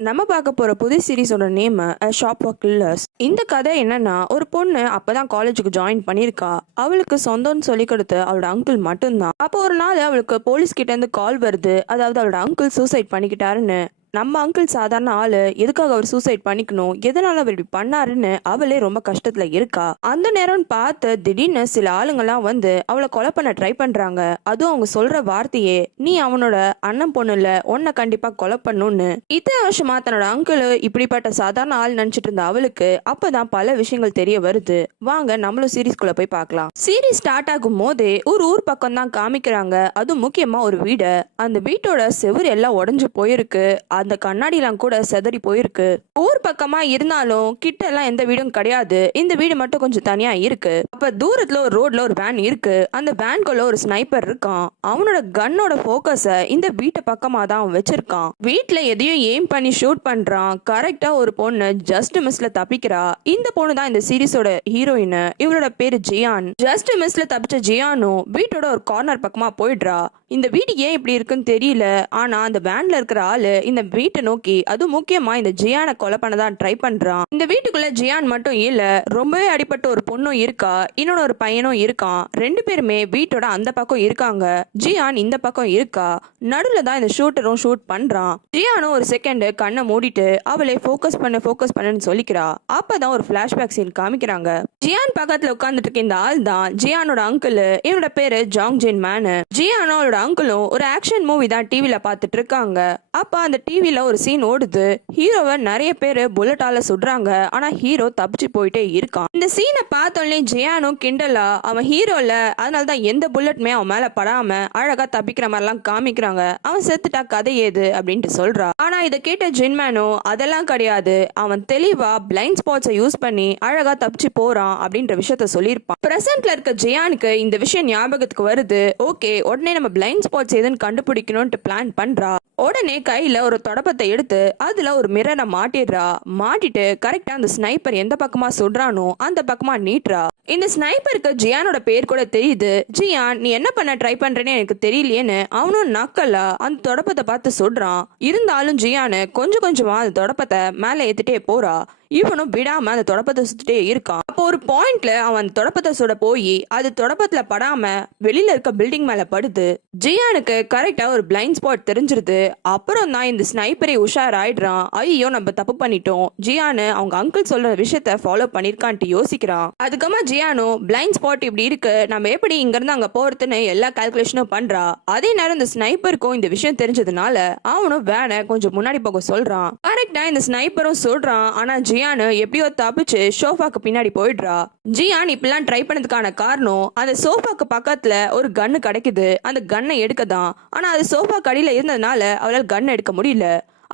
நம்ம பார்க்க போற புது சீரிஸோட நேம் ஷாப் ஃபார் கில்லர்ஸ். இந்த கதை என்னன்னா, ஒரு பொண்ணு அப்பதான் காலேஜுக்கு ஜாயின் பண்ணிருக்கா. அவளுக்கு சொந்தம்னு சொல்லி கொடுத்து அவளோட அங்கிள் மட்டும்தான். அப்போ ஒரு நாள் அவளுக்கு போலீஸ் கிட்ட இருந்து கால் வருது. அதாவது அவளோட அங்கிள் சூசைட் பண்ணிக்கிட்டாருன்னு. நம்ம அங்கிள் சாதாரண ஆளு, எதுக்காக அவர் சூசைட் பண்ணிக்கணும், எதனால அவர் இப்படி பண்ணாருன்னு அவளே ரொம்ப கஷ்டத்துல இருக்கா. அந்த நேரம் பார்த்து திடீர்னு சில ஆளுங்கெல்லாம் வந்து அவளை கொலை பண்ண ட்ரை பண்றாங்க. அதுவும் அவங்க சொல்ற வார்த்தையே, நீ அவனோட அண்ணன் பொண்ணு இல்ல, உன்னை கண்டிப்பா கொலை பண்ணுன்னு. இத்தனை வருஷமா தன்னோட அங்கிள் இப்படிப்பட்ட சாதாரண ஆள் நினைச்சிட்டு இருந்த அவளுக்கு அப்பதான் பல விஷயங்கள் தெரிய வருது. வாங்க நம்மளும் சீரீஸ்குள்ள போய் பார்க்கலாம். சீரீஸ் ஸ்டார்ட் ஆகும் போதே ஒரு ஊர் பக்கம் தான் காமிக்கிறாங்க. அதுவும் முக்கியமா ஒரு வீடு. அந்த வீட்டோட செவுரு எல்லாம் உடைஞ்சு போயிருக்கு. அந்த கண்ணாடிலாம் கூட செதறி போயிருக்கு. ஊர் பக்கமா இருந்தாலும் கிட்ட எல்லாம் எந்த வீடும் கிடையாது. இந்த வீடு மட்டும் கொஞ்சம் தனியா இருக்கு. அப்ப தூரத்துல ஒரு ரோட்ல ஒரு வேன் இருக்கு. அந்த வேன்குள்ள ஒரு ஸ்னைப்பர் இருக்கான். அவனோட கன்னோட போக்கஸ இந்த வீட்டு பக்கமா தான் அவன் வச்சிருக்கான். வீட்டுல எதையும் எய்ம் பண்ணி ஷூட் பண்றான். கரெக்டா ஒரு பொண்ணு ஜஸ்ட் மிஸ்ல தப்பிக்கிறா. இந்த பொண்ணு தான் இந்த சீரிஸோட ஹீரோயின். இவளோட பேரு ஜியான். ஜஸ்ட் மிஸ்ல தப்பிச்ச ஜியானும் வீட்டோட ஒரு கார்னர் பக்கமா போயிடுறா. இந்த வீடு ஏன் இப்படி இருக்குன்னு தெரியல. ஆனா அந்த வேன்ல இருக்கிற ஆளு இந்த வீட்டை நோக்கி, அது முக்கியமா இந்த ஜியானை கொலை பண்ணதான் ட்ரை பண்றான். இந்த வீட்டுக்குள்ள ஜியான் மட்டும் இல்ல, ரொம்பவே அடிப்பட்ட ஒரு பொண்ணும் இருக்கா. இன்னொன்னு ஒரு பையனும் இருக்கான். ரெண்டு பேருமே வீட்டோட அந்த பக்கம் இருக்காங்க. ஜியான் இந்த பக்கம் இருக்கா. நடுவுல தான் இந்த ஷூட்டரும் ஷூட் பண்றான். ஜியானும் ஒரு செகண்ட் கண்ணை மூடிட்டு அவளை ஃபோக்கஸ் பண்ணுன்னு சொல்லிக்கிறா. அப்பதான் ஒரு பிளாஷ்பேக் சீன் காமிக்கிறாங்க. ஜியான் பக்கத்துல உட்கார்ந்துட்டு இருக்க இந்த ஆள் தான் ஜியானோட அங்கிள். இவனோட பேரு ஜாங் ஜின் மேன். ஜியானோட அங்கிளும் ஒரு ஆக்ஷன் மூவி தான் டிவில பாத்துட்டு இருக்காங்க. அப்ப அந்த டிவில ஒரு சீன் ஓடுது. ஹீரோவை நிறைய பேரு புல்லட்டால சுடுறாங்க. ஆனா ஹீரோ தப்பிச்சு போயிட்டே இருக்கான். இந்த சீனை பார்த்தோன்னே ஜியானும் கிண்டலா, அவன் ஹீரோல, அதனாலதான் எந்த புல்லட்டுமே அவன் மேல படாம அழகா தப்பிக்கிற மாதிரிலாம் காமிக்கிறாங்க. அவன் செத்துட்டா கதை ஏது அப்படின்ட்டு சொல்றா. ஆனா இதை கேட்ட ஜின்மேனும் அதெல்லாம் கிடையாது, அவன் தெளிவா பிளைண்ட் ஸ்பாட்ஸை யூஸ் பண்ணி அழகா தப்பிச்சு போறான் அப்படின்ற விஷயத்த சொல்லியிருப்பான். பிரசன்ட்ல இருக்க ஜியானுக்கு இந்த விஷயம் ஞாபகத்துக்கு வருது. ஓகே, உடனே நம்ம பிளைண்ட் ஸ்பாட்ஸ் எதுன்னு கண்டுபிடிக்கணும்னு பிளான் பண்றா. உடனே கையில ஒரு தொடப்பத்தை எடுத்து அதுல ஒரு மிரரை மாட்டிடுறா. மாட்டிட்டு கரெக்டா அந்த ஸ்னைப்பர் எந்த பக்கமா சுடுறானோ அந்த பக்கமா நீட்டுறா. இந்த ஸ்னைப்பருக்கு ஜியானோட பேர் கூட தெரியுது. ஜியான், நீ என்ன பண்ண ட்ரை பண்றேன்னு எனக்கு தெரியலையேன்னு அவனும் நக்கலா அந்த தொடப்பத்தை பார்த்து சுடுறான். இருந்தாலும் ஜியானு கொஞ்சம் கொஞ்சமா அந்த தொடப்பத்தை மேல ஏத்திட்டே போறா. இவனும் விடாம அந்த தொடப்பத்தை சுத்திட்டே இருக்கான். அப்போ ஒரு பாயிண்ட்ல அவன் தொடப்பத்தை சுட போய் அது தொடப்பத்துல படாம வெளியில இருக்க பில்டிங் மேல படுது. ஜியானுக்கு கரெக்டா ஒரு பிளைண்ட் ஸ்பாட் தெரிஞ்சிருது. அப்புறம் தான் இந்த ஸ்னைப்பரை உஷார் ஆயிடுறான். ஐயோ, நம்ம தப்பு பண்ணிட்டோம். ஜியானு அவங்க அங்கிள் சொல்ற விஷயத்த ஃபாலோ பண்ணிருக்கான்ட்டு யோசிக்கிறான். அதுக்கப்புறமா ஜியானு பிளைண்ட் ஸ்பாட் இப்படி இருக்கு, நம்ம எப்படி இங்க இருந்து அங்க போறதுன்னு எல்லா கால்குலேஷனும் பண்றா. அதே நேரம் இந்த ஸ்னைப்பருக்கும் இந்த விஷயம் தெரிஞ்சதுனால அவனும் வேனை கொஞ்சம் முன்னாடி போக சொல்றான். கரெக்டா இந்த ஸ்னைப்பரும் சொல்றான். ஆனா ஜியானு எப்படியோ தப்பிச்சு சோஃபாக்கு பின்னாடி போயிடுறா. ஜியான் இப்பெல்லாம் ட்ரை பண்ணதுக்கான காரணம், அந்த சோஃபாக்கு பக்கத்துல ஒரு கன்னு கிடைக்குது. அந்த கன்னை எடுக்கதான். ஆனா அது சோஃபா கடியில இருந்ததுனால அவளால் கன் எடுக்க முடியல.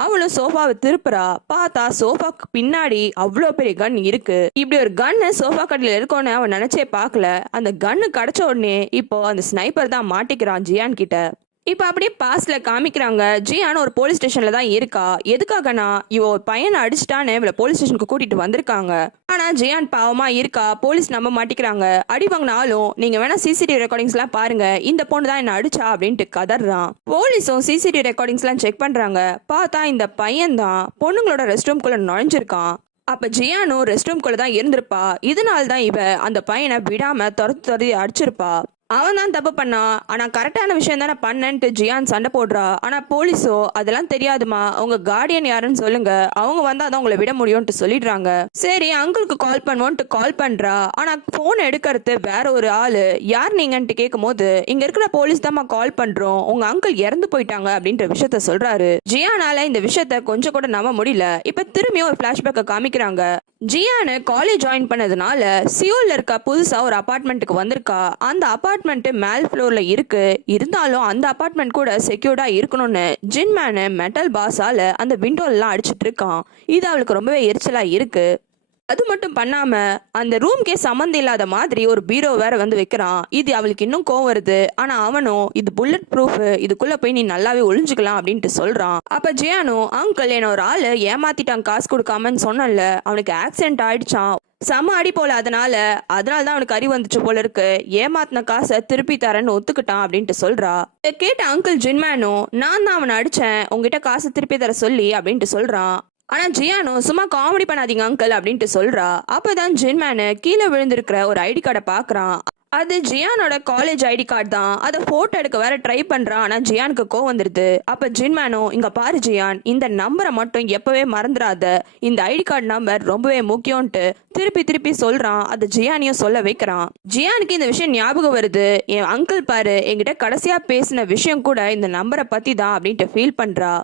அவளும் சோஃபாவை திருப்புறா. பார்த்தா சோஃபாக்கு பின்னாடி அவ்வளோ பெரிய கன் இருக்கு. இப்படி ஒரு கன்னு சோஃபா கடியில இருக்கோன்னு அவன் நினைச்சே பார்க்கல. அந்த கன்னு கிடைச்ச உடனே இப்போ அந்த ஸ்னைப்பர் தான் மாட்டிக்கிறான் ஜியான் கிட்ட. இப்ப அப்படியே பாஸ்ட்ல காமிக்கிறாங்க. ஜியான் ஒரு போலீஸ் ஸ்டேஷன்ல தான் இருக்கா. எதுக்காகனா, இவ ஒரு பையனை அடிச்சுட்டான்னு இவளை போலீஸ் ஸ்டேஷனுக்கு கூட்டிட்டு வந்திருக்காங்க. ஆனா ஜியான் பாவமா இருக்கா. போலீஸ் நம்ப மாட்டிக்கிறாங்க. அடி வாங்கினாலும் நீங்க வேணா சிசிடிவி ரெக்கார்டிங்ஸ் எல்லாம் பாருங்க, இந்த பொண்ணு தான் என்ன அடிச்சா அப்படின்ட்டு கதறான். போலீஸும் சிசிடிவி ரெக்கார்டிங்ஸ் எல்லாம் செக் பண்றாங்க. பார்த்தா இந்த பையன் தான் பொண்ணுங்களோட ரெஸ்ட் ரூம்குள்ள நுழைஞ்சிருக்கான். அப்ப ஜியானும் ரெஸ்ட் ரூம்குள்ள தான் இருந்திருப்பா. இதனால தான் இவ அந்த பையனை விடாம துரத்தி அடிச்சிருப்பா. அவன் தான் தப்பு பண்ணான். ஆனா கரெக்டான விஷயம் தானே பண்ணன்ட்டு ஜியான் சண்டை போடுறா. ஆனா போலீஸோ அதெல்லாம் தெரியாதுமா, உங்க கார்டியன் யாருன்னு சொல்லுங்க, அவங்க வந்தா தான் உங்களை விட முடியும்ட்டு சொல்லிடுறாங்க. சரி, அங்கிளுக்கு கால் பண்ணுவோன்ட்டு கால் பண்றா. ஆனா போன் எடுக்கிறது வேற ஒரு ஆளு. யார் நீங்கன்ட்டு கேட்கும் போது, இங்க இருக்கிற போலீஸ் தான்மா கால் பண்றோம், உங்க அங்கிள் இறந்து போயிட்டாங்க அப்படின்ற விஷயத்த சொல்றாரு. ஜியானால இந்த விஷயத்த கொஞ்சம் கூட நம்ப முடியல. இப்ப திரும்பியும் ஒரு பிளாஷ்பேக்கை காமிக்கிறாங்க. ஜியானு காலேஜ் ஜாயின் பண்ணதுனால சியோல்ல இருக்க புதுசா ஒரு அபார்ட்மெண்ட்டுக்கு வந்திருக்கா. அந்த அபார்ட்மெண்ட் மேல் ஃப்ளோர்ல இருக்கு. இருந்தாலும் அந்த அபார்ட்மெண்ட் கூட செக்யூர்டா இருக்கணும்னு ஜின்மேனு மெட்டல் பாஸால அந்த விண்டோலாம் அடிச்சிட்டு இருக்கான். இது அவளுக்கு ரொம்பவே எரிச்சலா இருக்கு. அது மட்டும் பண்ணாம அந்த ரூம்கே சம்மந்தம் இல்லாத மாதிரி ஒரு பீரோ வேற வந்து வைக்கிறான். இது அவளுக்கு இன்னும் கோவம் வருது. ஆனா அவனும் இது புல்லட் ப்ரூஃப், இதுக்குள்ள போய் நீ நல்லாவே ஒளிஞ்சுக்கலாம் அப்படின்ட்டு சொல்றான். அப்ப ஜியானு, அங்கிள் என்ன ஒரு ஆளு ஏமாத்திட்டான் காசு கொடுக்காமன்னு சொன்னல, அவனுக்கு ஆக்சிடென்ட் ஆயிடுச்சான், செம அடி போல. அதனால அதனால தான் அவனுக்கு அறிவு வந்துச்சு போல இருக்கு. ஏமாத்தின காசை திருப்பி தரேன்னு ஒத்துக்கிட்டான் அப்படின்ட்டு சொல்றா. இதை கேட்ட அங்கிள் ஜின்மேனும் நான் தான் அவனை அடிச்சேன் உங்ககிட்ட காசு திருப்பி தர சொல்லி அப்படின்ட்டு சொல்றான். ஆனா ஜியானோ சும்மா காமெடி பண்ணாதீங்க அங்கிள் அப்படின்ட்டு சொல்றா. அப்பதான் ஜின்மேனு கீழே விழுந்திருக்கிற ஒரு ஐடி கார்டை பாக்குறான். அது ஜியானோட காலேஜ் ஐடி கார்டு தான். அதை போட்டோ எடுக்க வேற ட்ரை பண்றான். ஆனா ஜியானுக்கு கோவம் வந்துருது. அப்ப ஜின்மேனோ இங்க பாரு ஜியான், இந்த நம்பரை மட்டும் எப்பவே மறந்துடாத, இந்த ஐடி கார்டு நம்பர் ரொம்பவே முக்கியம்ட்டு திருப்பி திருப்பி சொல்றான். அது ஜியானியும் சொல்ல வைக்கிறான். ஜியானுக்கு இந்த விஷயம் ஞாபகம் வருது. என் அங்கிள் பாரு என்கிட்ட கடைசியா பேசின விஷயம் கூட இந்த நம்பரை பத்தி தான் அப்படின்ட்டு ஃபீல் பண்றா.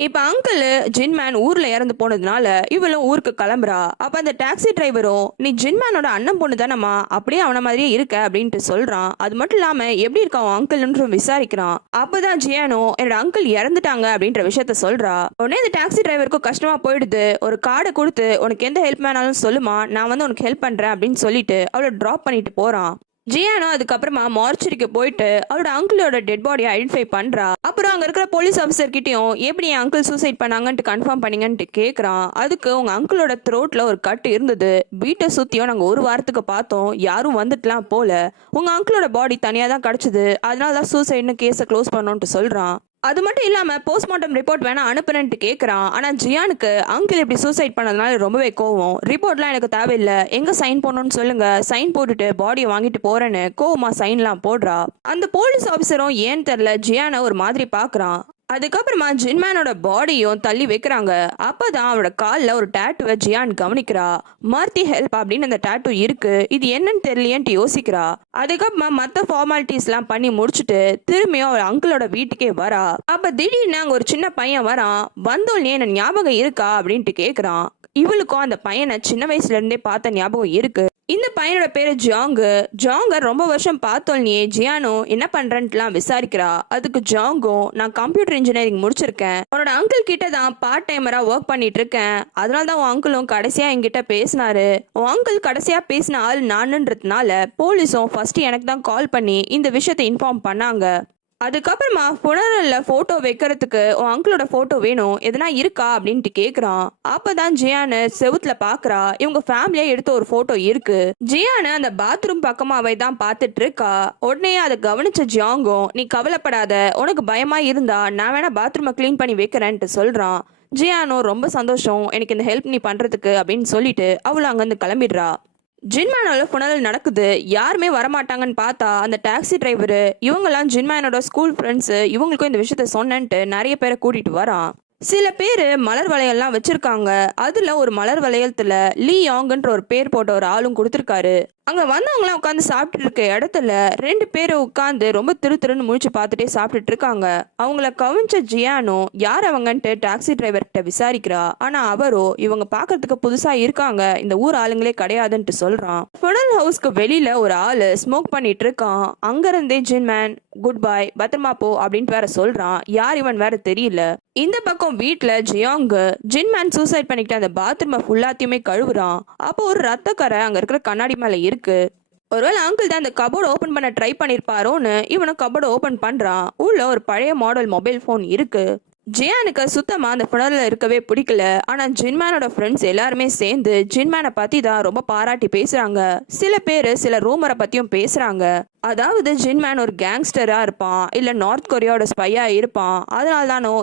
இப்ப அங்கிள் ஜின்மேன் ஊர்ல இறந்து போனதுனால இவளும் ஊருக்கு கிளம்புறா. அப்ப அந்த டாக்ஸி டிரைவரும் நீ ஜின்மேனோட அண்ணன் பொண்ணு தானம்மா, அப்படியே அவன மாதிரியே இருக்க அப்படின்ட்டு சொல்றான். அது மட்டும் இல்லாம எப்படி இருக்கான் அவன் அங்கிள்னு விசாரிக்கிறான். அப்பதான் ஜியானோ என்னோட அங்கிள் இறந்துட்டாங்க அப்படின்ற விஷயத்த சொல்றா. உடனே இந்த டாக்ஸி டிரைவருக்கும் கஷ்டமா போயிடுது. ஒரு கார்டை கொடுத்து உனக்கு எந்த ஹெல்ப் வேணாலும் சொல்லுமா, நான் வந்து உனக்கு ஹெல்ப் பண்றேன் அப்படின்னு சொல்லிட்டு அவளை டிராப் பண்ணிட்டு போறான். ஜியானோ அதுக்கப்புறமா மார்ச்சரிக்கு போயிட்டு அவரோட அங்கிளோட டெட் பாடியை ஐடென்டிஃபை பண்றா. அப்புறம் அங்க இருக்கிற போலீஸ் ஆஃபீஸர் கிட்டயும் எப்படி என் அங்கிள் சூசைட் பண்ணாங்கன்ட்டு கன்ஃபார்ம் பண்ணீங்கன்ட்டு கேக்குறான். அதுக்கு உங்க அங்கிளோட த்ரோட்ல ஒரு கட்டு இருந்தது, வீட்டை சுத்தியும் நாங்க ஒரு வாரத்துக்கு பார்த்தோம், யாரும் வந்துட்டுலாம் போல, உங்க அங்கிளோட பாடி தனியா தான் கிடைச்சது, அதனாலதான் சூசைட்னு கேஸை க்ளோஸ் பண்ணோன்ட்டு சொல்றான். அது மட்டும் இல்லாம போஸ்ட்மார்ட்டம் ரிப்போர்ட் வேணா அனுப்புறேன்ட்டு கேட்கறான். ஆனா ஜியானுக்கு அங்கிள் இப்படி சூசைட் பண்ணதுனால ரொம்பவே கோவம். ரிப்போர்ட்லாம் எனக்கு தேவையில்லை, எங்க சைன் போடணும்னு சொல்லுங்க, சைன் போட்டுட்டு பாடியை வாங்கிட்டு போறேன்னு கோவமா சைன்லாம் போடுறா. அந்த போலீஸ் ஆஃபீஸரும் ஏன்னு தெரியல ஜியானை ஒரு மாதிரி பாக்குறான். அதுக்கப்புறமா ஜின்மேனோட பாடியும் தள்ளி வைக்கிறாங்க. அப்பதான் அவளோட காலில் ஒரு டேட்டுவை ஜியான் கவனிக்கிறா. மார்த்தி ஹெல்ப் அப்படின்னு அந்த டேட்டு இருக்கு, இது என்னன்னு தெரியலையேன்ட்டு யோசிக்கிறா. அதுக்கப்புறமா மற்ற ஃபார்மாலிட்டிஸ் எல்லாம் பண்ணி முடிச்சுட்டு திரும்பியும் அவள் அங்கிளோட வீட்டுக்கே வரா. அப்ப திடீர்னு அங்க ஒரு சின்ன பையன் வரான். வந்தோடனே என்ன ஞாபகம் இருக்கா அப்படின்ட்டு கேக்குறான். இவளுக்கும் அந்த பையனை சின்ன வயசுல இருந்தே பார்த்த ஞாபகம் இருக்கு. இந்த பையனோட பேரு ஜாங்கு. ஜாங்க ரொம்ப வருஷம் பார்த்தோன்னே ஜியானோ என்ன பண்றேன்ட்டுலாம் விசாரிக்கிறா. அதுக்கு ஜாங்கும் நான் கம்ப்யூட்டர் இன்ஜினியரிங் முடிச்சிருக்கேன், உன்னோட அங்கிள் கிட்ட தான் பார்ட் டைமரா ஒர்க் பண்ணிட்டு இருக்கேன், அதனால தான் உன் அங்கிளும் கடைசியா என்கிட்ட பேசினாரு, உன் அங்கிள் கடைசியா பேசின ஆள் நானுன்றதுனால போலீஸும் ஃபர்ஸ்ட் எனக்கு தான் கால் பண்ணி இந்த விஷயத்தை இன்ஃபார்ம் பண்ணாங்க. அதுக்கப்புறமா புனரல்ல போட்டோ வைக்கிறதுக்கு உன் அங்கிளோட போட்டோ வேணும், எதனா இருக்கா அப்படின்ட்டு கேக்குறான். அப்பதான் ஜியானு செவுத்துல பாக்குறா. இவங்க ஃபேமிலியா எடுத்த ஒரு போட்டோ இருக்கு. ஜியானு அந்த பாத்ரூம் பக்கமாவே தான் பாத்துட்டு இருக்கா. உடனே அதை கவனிச்ச ஜியாங்கும் நீ கவலைப்படாத, உனக்கு பயமா இருந்தா நான் வேணா பாத்ரூமை கிளீன் பண்ணி வைக்கிறேன்ட்டு சொல்றான். ஜியானோ ரொம்ப சந்தோஷம் எனக்கு இந்த ஹெல்ப் நீ பண்றதுக்கு அப்படின்னு சொல்லிட்டு அவளும் அங்கிருந்து கிளம்பிடுறா. ஜின்மேனோட புனல் நடக்குது. யாருமே வரமாட்டாங்கன்னு பார்த்தா அந்த டாக்ஸி டிரைவரு இவங்கெல்லாம் ஜின்மேனோட ஸ்கூல் ஃப்ரெண்ட்ஸு, இவங்களுக்கும் இந்த விஷயத்த சொன்னேன்ட்டு நிறைய பேரை கூட்டிட்டு வரான். சில பேர் மலர் வளையல்லாம் வச்சிருக்காங்க. அதுல ஒரு மலர் வளையத்துல லீ யாங்குன்ற ஒரு பேர் போட்ட ஒரு ஆளும் கொடுத்துருக்காரு. அங்க வந்தவங்களாம் உட்காந்து சாப்பிட்டு இருக்க இடத்துல ரெண்டு பேரை உட்காந்து ரொம்ப திருன்னு முழிச்சு பார்த்துட்டே சாப்பிட்டுட்டு இருக்காங்க. அவங்கள கவிஞ்ச ஜியானோ யார் அவங்கன்ட்டு டாக்ஸி டிரைவர்கிட்ட விசாரிக்கிறா. ஆனா அவரோ இவங்க பாக்குறதுக்கு புதுசா இருக்காங்க, இந்த ஊர் ஆளுங்களே கிடையாதுன்ட்டு சொல்றான். ஃபுனல் ஹவுஸ்க்கு வெளியில ஒரு ஆளு ஸ்மோக் பண்ணிட்டு இருக்கான். அங்க இருந்தே ஜின்மேன் குட் பை பத்திரமா போ அப்படின்ட்டு வேற சொல்றான். யார் இவன் வேற தெரியல. இந்த பக்கம் வீட்டுல ஜியாங்கு ஜின்மேன் சூசைட் பண்ணிக்கிட்டு அந்த பாத்ரூமை ஃபுல்லாத்தையுமே கழுவுறான். அப்போ ஒரு ரத்தக்கரை அங்க இருக்கிற கண்ணாடி மேல இருக்கு. ஒருவேளை அங்கிள் தான் அந்த கபோர்டு ஓபன் பண்ண ட்ரை பண்ணிருப்பாரோன்னு இவனும் கபோர்டு ஓபன் பண்றான். உள்ள ஒரு பழைய மாடல் மொபைல் போன் இருக்கு. ஜியானுக்கு சுத்தமா அந்த புனர்ல இருக்கவே பிடிக்கல. ஆனா ஜின்மேனோட ஃப்ரெண்ட்ஸ் எல்லாருமே சேர்ந்து ஜின்மேனை பத்தி தான் ரொம்ப பாராட்டி பேசுறாங்க. சில பேரு சில ரூமரை பத்தியும் பேசுறாங்க. அதாவது ஜின்மேன் ஒரு கேங்ஸ்டரா இருப்பான், இல்ல நார்த் கொரியாவோட ஸ்பையா இருப்பான்,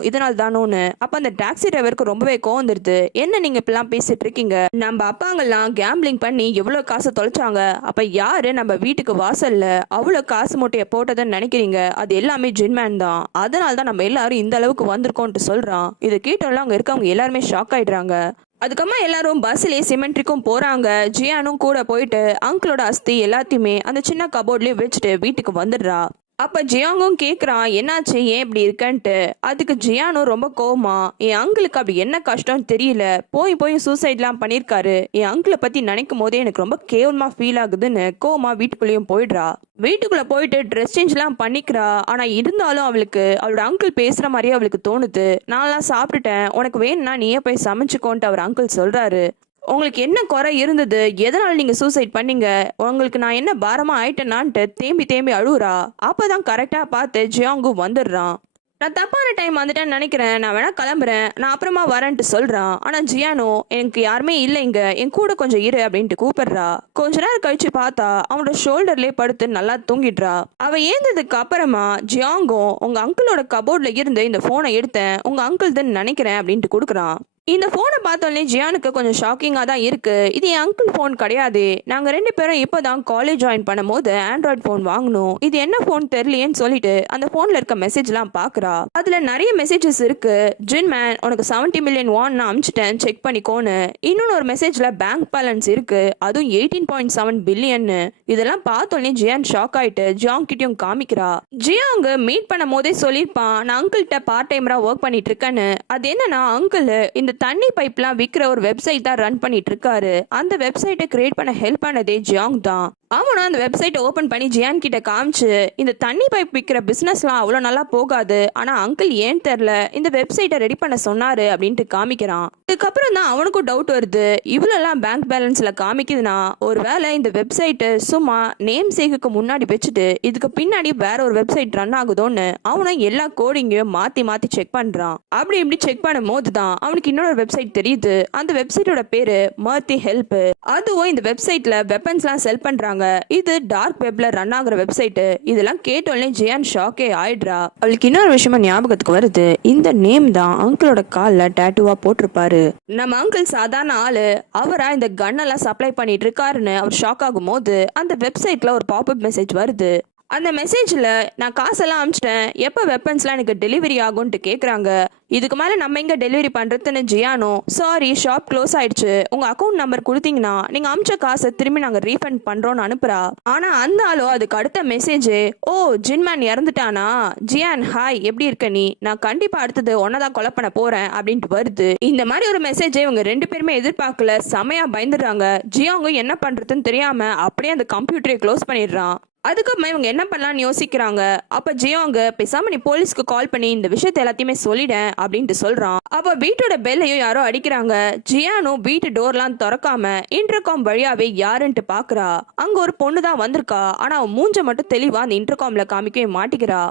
இதனால தானோன்னு. அப்ப அந்த டாக்ஸி டிரைவருக்கு ரொம்பவே கோவம் வந்துருது. என்ன நீங்க இப்பெல்லாம் பேசிட்டு இருக்கீங்க, நம்ம அப்பாங்கெல்லாம் கேம்பிளிங் பண்ணி எவ்வளவு காசு தொலைச்சாங்க, அப்ப யாரு நம்ம வீட்டுக்கு வாசல்ல அவ்வளவு காசு மூட்டைய போட்டதுன்னு நினைக்கிறீங்க, அது எல்லாமே ஜின்மேன் தான், அதனால தான் நம்ம எல்லாரும் இந்த அளவுக்கு வந்திருக்கோம்னு சொல்றான். இதை கேட்டோம்ல அங்க இருக்கவங்க எல்லாருமே ஷாக் ஆயிடுறாங்க. அதுக்கப்புறமா எல்லாரும் பஸ்லயே சிமெண்ட்ரிக்கும் போறாங்க. ஜியானும் கூட போயிட்டு அங்கிளோட அஸ்தி எல்லாத்தையுமே அந்த சின்ன கபோர்ட்லயே வச்சுட்டு வீட்டுக்கு வந்துடுறா. அப்ப ஜியாங்கும் கேக்குறான் என்னாச்சு ஏன் இப்படி இருக்கன்ட்டு. அதுக்கு ஜியானும் ரொம்ப கோவமா என் அங்கிளுக்கு அப்படி என்ன கஷ்டம் தெரியல, போய் சூசைட்லாம் பண்ணிருக்காரு, என் அங்கிளை பத்தி நினைக்கும் போதே எனக்கு ரொம்ப கேவலமா ஃபீல் ஆகுதுன்னு கோவமா வீட்டுக்குள்ளேயும் போயிடுறா. வீட்டுக்குள்ள போயிட்டு ட்ரெஸ் சேஞ்ச் எல்லாம் பண்ணிக்கிறா. ஆனா இருந்தாலும் அவளுக்கு அவளோட அங்கிள் பேசுற மாதிரியே அவளுக்கு தோணுது. நான்லாம் சாப்பிட்டுட்டேன், உனக்கு வேணும்னா நீயே போய் சமைச்சுக்கோன்ட்டு அவர் அங்கிள் சொல்றாரு. உங்களுக்கு என்ன குறை இருந்தது, எதனால நீங்க சூசைட் பண்ணீங்க, உங்களுக்கு நான் என்ன பாரமா ஆயிட்டேனான்ட்டு தேம்பி அழுகுறா. அப்பதான் கரெக்டா பார்த்து ஜியாங்கு வந்துடுறான். நான் தப்பான டைம் வந்துட்டேன்னு நினைக்கிறேன், நான் வேணா கிளம்புறேன், நான் அப்புறமா வரேன்ட்டு சொல்றான். ஆனா ஜியானோ எனக்கு யாருமே இல்லை இங்க, என் கூட கொஞ்சம் இரு அப்படின்ட்டு கூப்பிடுறா. கொஞ்ச நேரம் கழிச்சு பார்த்தா அவனோட ஷோல்டர்லயே படுத்து நல்லா தூங்கிடுறா. அவ ஏந்ததுக்கு அப்புறமா ஜியாங்கோ உங்க அங்கிளோட கபோர்ட்ல இருந்து இந்த போனை எடுத்தேன், உங்க அங்கிள் தான் நினைக்கிறேன் அப்படின்ட்டு கொடுக்குறான். இந்த போனை பார்த்தோன்னே ஜியானுக்கு கொஞ்சம் ஷாக்கிங்காக தான் இருக்கு. இது என் அங்கிள் ஃபோன் கிடையாது, நாங்கள் ரெண்டு பேரும் இப்போதான் காலேஜ் ஜாயின் பண்ணும் போது ஆண்ட்ராய்ட் ஃபோன் வாங்கணும், இது என்ன ஃபோன் தெரியலையேன்னு சொல்லிட்டு அந்த ஃபோனில் இருக்க மெசேஜ்லாம் பார்க்குறா. அதில் நிறைய மெசேஜஸ் இருக்கு. ஜின்மேன் உனக்கு 70 மில்லியன் வான் நான் அனுப்பிச்சிட்டேன், செக் பண்ணிக்கோன்னு. இன்னொன்று ஒரு மெசேஜில் பேங்க் பேலன்ஸ் இருக்கு, அதுவும் 18.7 பில்லியன். இதெல்லாம் பார்த்தோன்னே ஜியான் ஷாக் ஆயிட்டு ஜியாங் கிட்டயும் காமிக்கிறா. ஜியாங் மீட் பண்ணும் போதே சொல்லியிருப்பான் நான் அங்கிள்கிட்ட பார்ட் டைமரா ஒர்க் பண்ணிட்டு இருக்கேன்னு. அது என்னன்னா அங்கிள் இந்த தண்ணி பைப்லாம் விற்கிற ஒரு வெப்சைட் தான் ரன் பண்ணிட்டு இருக்காரு. அந்த வெப்சைட்டை கிரியேட் பண்ண ஹெல்ப் பண்ணதே ஜியாங் தான். அவனும் அந்த வெப்சைட்டை ஓப்பன் பண்ணி ஜியான் கிட்ட காமிச்சு இந்த தண்ணி பைப் விற்கிற பிஸ்னஸ்லாம் அவ்வளோ நல்லா போகாது, ஆனால் அங்கிள் ஏன் தெரில இந்த வெப்சைட்டை ரெடி பண்ண சொன்னாரு அப்படின்ட்டு காமிக்கிறான். இதுக்கப்புறம் தான் அவனுக்கும் டவுட் வருது, இவ்வளோலாம் பேங்க் பேலன்ஸில் காமிக்குதுன்னா ஒருவேளை இந்த வெப்சைட்டு சும்மா நேம் சேக்குக்கு முன்னாடி வச்சுட்டு இதுக்கு பின்னாடி வேற ஒரு வெப்சைட் ரன் ஆகுதோன்னு அவனும் எல்லா கோடிங்கையும் மாற்றி மாற்றி செக் பண்ணுறான். அப்படி இப்படி செக் பண்ணும் போது தான் அவனுக்கு இன்னொரு வெப்சைட் தெரியுது. அந்த வெப்சைட்டோட பேரு மர்த்தி ஹெல்ப். அதுவும் இந்த வெப்சைட்ல வெப்பன்ஸ்லாம் செல் பண்றாங்க. இது டார்க் வெப்ல ரன் ஆகுற வெப்சைட். இதெல்லாம் கேட்டோடனே ஜியான் ஷாக்கே ஆயிடுறா. அவளுக்கு இன்னொரு விஷயமா ஞாபகத்துக்கு வருது, இந்த நேம் தான் அங்கிளோட கால்ல டேட்டூவா போட்டிருப்பாரு. நம்ம அங்கிள் சாதாரண ஆளு, அவரா இந்த கன்னெல்லாம் சப்ளை பண்ணிட்டு இருக்காருன்னு அவர் ஷாக் ஆகும் போது அந்த வெப்சைட்ல ஒரு பாப்அப் மெசேஜ் வருது. அந்த மெசேஜில் நான் காசெல்லாம் அனுப்பிச்சிட்டேன், எப்போ வெப்பன்ஸ்லாம் எனக்கு டெலிவரி ஆகும்ன்ட்டு கேட்குறாங்க. இதுக்கு மேலே நம்ம எங்கே டெலிவரி பண்ணுறதுன்னு ஜியானோ சாரி ஷாப் க்ளோஸ் ஆயிடுச்சு, உங்கள் அக்கௌண்ட் நம்பர் கொடுத்தீங்கன்னா நீங்கள் அமிச்ச காசை திரும்பி நாங்கள் ரீஃபண்ட் பண்ணுறோன்னு அனுப்புகிறா. ஆனால் அந்த ஆளோ அதுக்கு அடுத்த மெசேஜே ஓ ஜின்மேன் இறந்துட்டானா, ஜியான் ஹாய் எப்படி இருக்க நீ, நான் கண்டிப்பாக அடுத்தது ஒன்னதான் கொலை பண்ண போகிறேன் அப்படின்ட்டு வருது. இந்த மாதிரி ஒரு மெசேஜை இவங்க ரெண்டு பேருமே எதிர்பார்க்கல, செமையாக பயந்துடுறாங்க. ஜியாங்கும் என்ன பண்ணுறதுன்னு தெரியாமல் அப்படியே அந்த கம்ப்யூட்டரை க்ளோஸ் பண்ணிடுறான். அதுக்கப்புறமா இவங்க என்ன பண்ணலாம்னு யோசிக்கிறாங்க. அப்ப ஜியோங்க பேசாம நீ போலீஸ்க்கு கால் பண்ணி இந்த விஷயத்த எல்லாத்தையுமே சொல்லிட்டேன் அப்படின்ட்டு சொல்றான். அப்ப வீட்டோட பெல்லையும் யாரோ அடிக்கிறாங்க. ஜியானும் வீட்டு டோர்லாம் திறக்காம இன்டர்காம் வழியாவே யாருன்ட்டு பாக்குறா. அங்க ஒரு பொண்ணு தான் வந்திருக்கா. ஆனா அவன் மூஞ்ச மட்டும் தெளிவா அந்த இன்டர்காம்ல காமிக்கவே மாட்டிக்கிறா.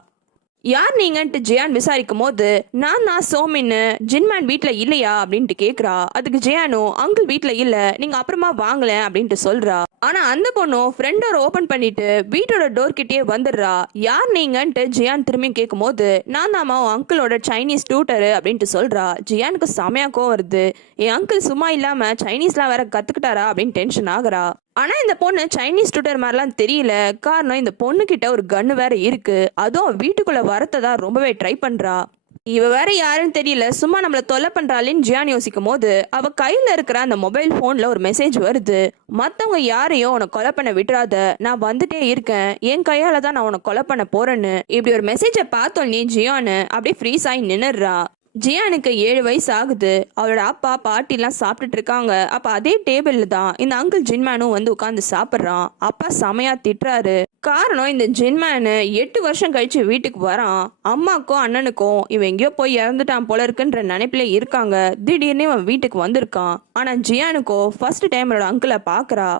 யார் நீங்கன்ட்டு ஜியான் விசாரிக்கும் போது நான் சோமின்னு, ஜின்மேன் வீட்டுல இல்லையா அப்படின்ட்டு கேக்குறா. அதுக்கு ஜியானோ அங்கிள் வீட்டுல இல்ல, நீங்க அப்புறமா வாங்கல அப்படின்ட்டு சொல்றா. ஆனா அந்த பொண்ணும் ஃப்ரெண்ட் டோர் ஓபன் பண்ணிட்டு வீட்டோட டோர் கிட்டே வந்துடுறா. யார் நீங்கன்ட்டு ஜியான் திரும்பி கேட்கும் போது நான் தாமா அங்கிளோட சைனீஸ் டியூட்டரு அப்படின்ட்டு சொல்றா. ஜியானுக்கு செமையா கோவம் வருது, என் அங்கிள் சும்மா இல்லாம சைனீஸ்லாம் வேற கத்துக்கிட்டாரா அப்படின்னு டென்ஷன் ஆகுறா. ஆனா இந்த பொண்ணு சைனீஸ் டியூட்டர் மாதிரிலாம் தெரியல. காரணம் இந்த பொண்ணு கிட்ட ஒரு கன்னு வேற இருக்கு. அதுவும் வீட்டுக்குள்ள வரத்ததான் ரொம்பவே ட்ரை பண்றா. இவ வேற யாருன்னு தெரியல, சும்மா நம்மள தொல்லை பண்றாளின்னு ஜியான் யோசிக்கும் போது அவ கையில இருக்கிற அந்த மொபைல் போன்ல ஒரு மெசேஜ் வருது. மத்தவங்க யாரையும் உன்னை கொலை பண்ண விட்டுறாத, நான் வந்துட்டே இருக்கேன், என் கையால தான் நான் உன்னை கொலை பண்ண போறேன்னு. இப்படி ஒரு மெசேஜை பார்த்தோன்னே ஜியானு அப்படியே ஃப்ரீஸ் ஆகி நின்னுடுறா. ஜியானுக்கு 7 வயசு ஆகுது. அவளோட அப்பா பாட்டிலாம் சாப்பிட்டுட்டு இருக்காங்க. அப்ப அதே டேபிள்ல தான் இந்த அங்கிள் ஜின்மேனும் வந்து உட்காந்து சாப்பிட்றான். அப்பா செமையா திட்டுறாரு. காரணம் இந்த ஜின்மேனு 8 வருஷம் கழிச்சு வீட்டுக்கு வரான். அம்மாக்கும் அண்ணனுக்கும் இவன் எங்கேயோ போய் இறந்துட்டான் போல இருக்குன்ற நினைப்பிலே இருக்காங்க. திடீர்னு இவன் வீட்டுக்கு வந்திருக்கான். ஆனா ஜியானுக்கோ ஃபர்ஸ்ட் டைம் அவளோட அங்கிளை பாக்குறா.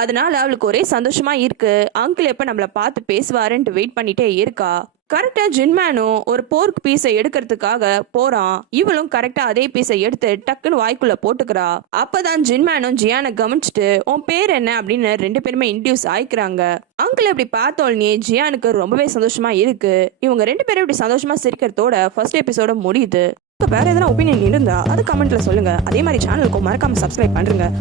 அதனால அவளுக்கு ஒரே சந்தோஷமா இருக்கு. அங்கிள் எப்ப நம்மள பார்த்து பேசுவாருன்ட்டு வெயிட் பண்ணிட்டே இருக்கா. கரெக்டா ஜின்மேனும் ஒரு போர்க் பீஸை எடுக்கிறதுக்காக போறான். இவளும் கரெக்டா அதே பீஸை எடுத்து டக்குன்னு வாய்க்குள்ள போட்டுக்கிறா. அப்பதான் ஜின்மேனும் ஜியானை கவனிச்சுட்டு உன் பேர் என்ன அப்படின்னு ரெண்டு பேருமே இன்ட்யூஸ் ஆயிக்கிறாங்க. அங்கிள் இப்படி பார்த்தோன்னே ஜியானுக்கு ரொம்பவே சந்தோஷமா இருக்கு. இவங்க ரெண்டு பேரும் இப்படி சந்தோஷமா சிரிக்கிறதோட ஃபர்ஸ்ட் எபிசோட முடியுது. வேற எதனா ஒப்பீனியன் இருந்தா அது கமெண்ட்ல சொல்லுங்க. அதே மாதிரி சேனலுக்கும் மறக்காம சப்ஸ்கிரைப் பண்ணுங்க.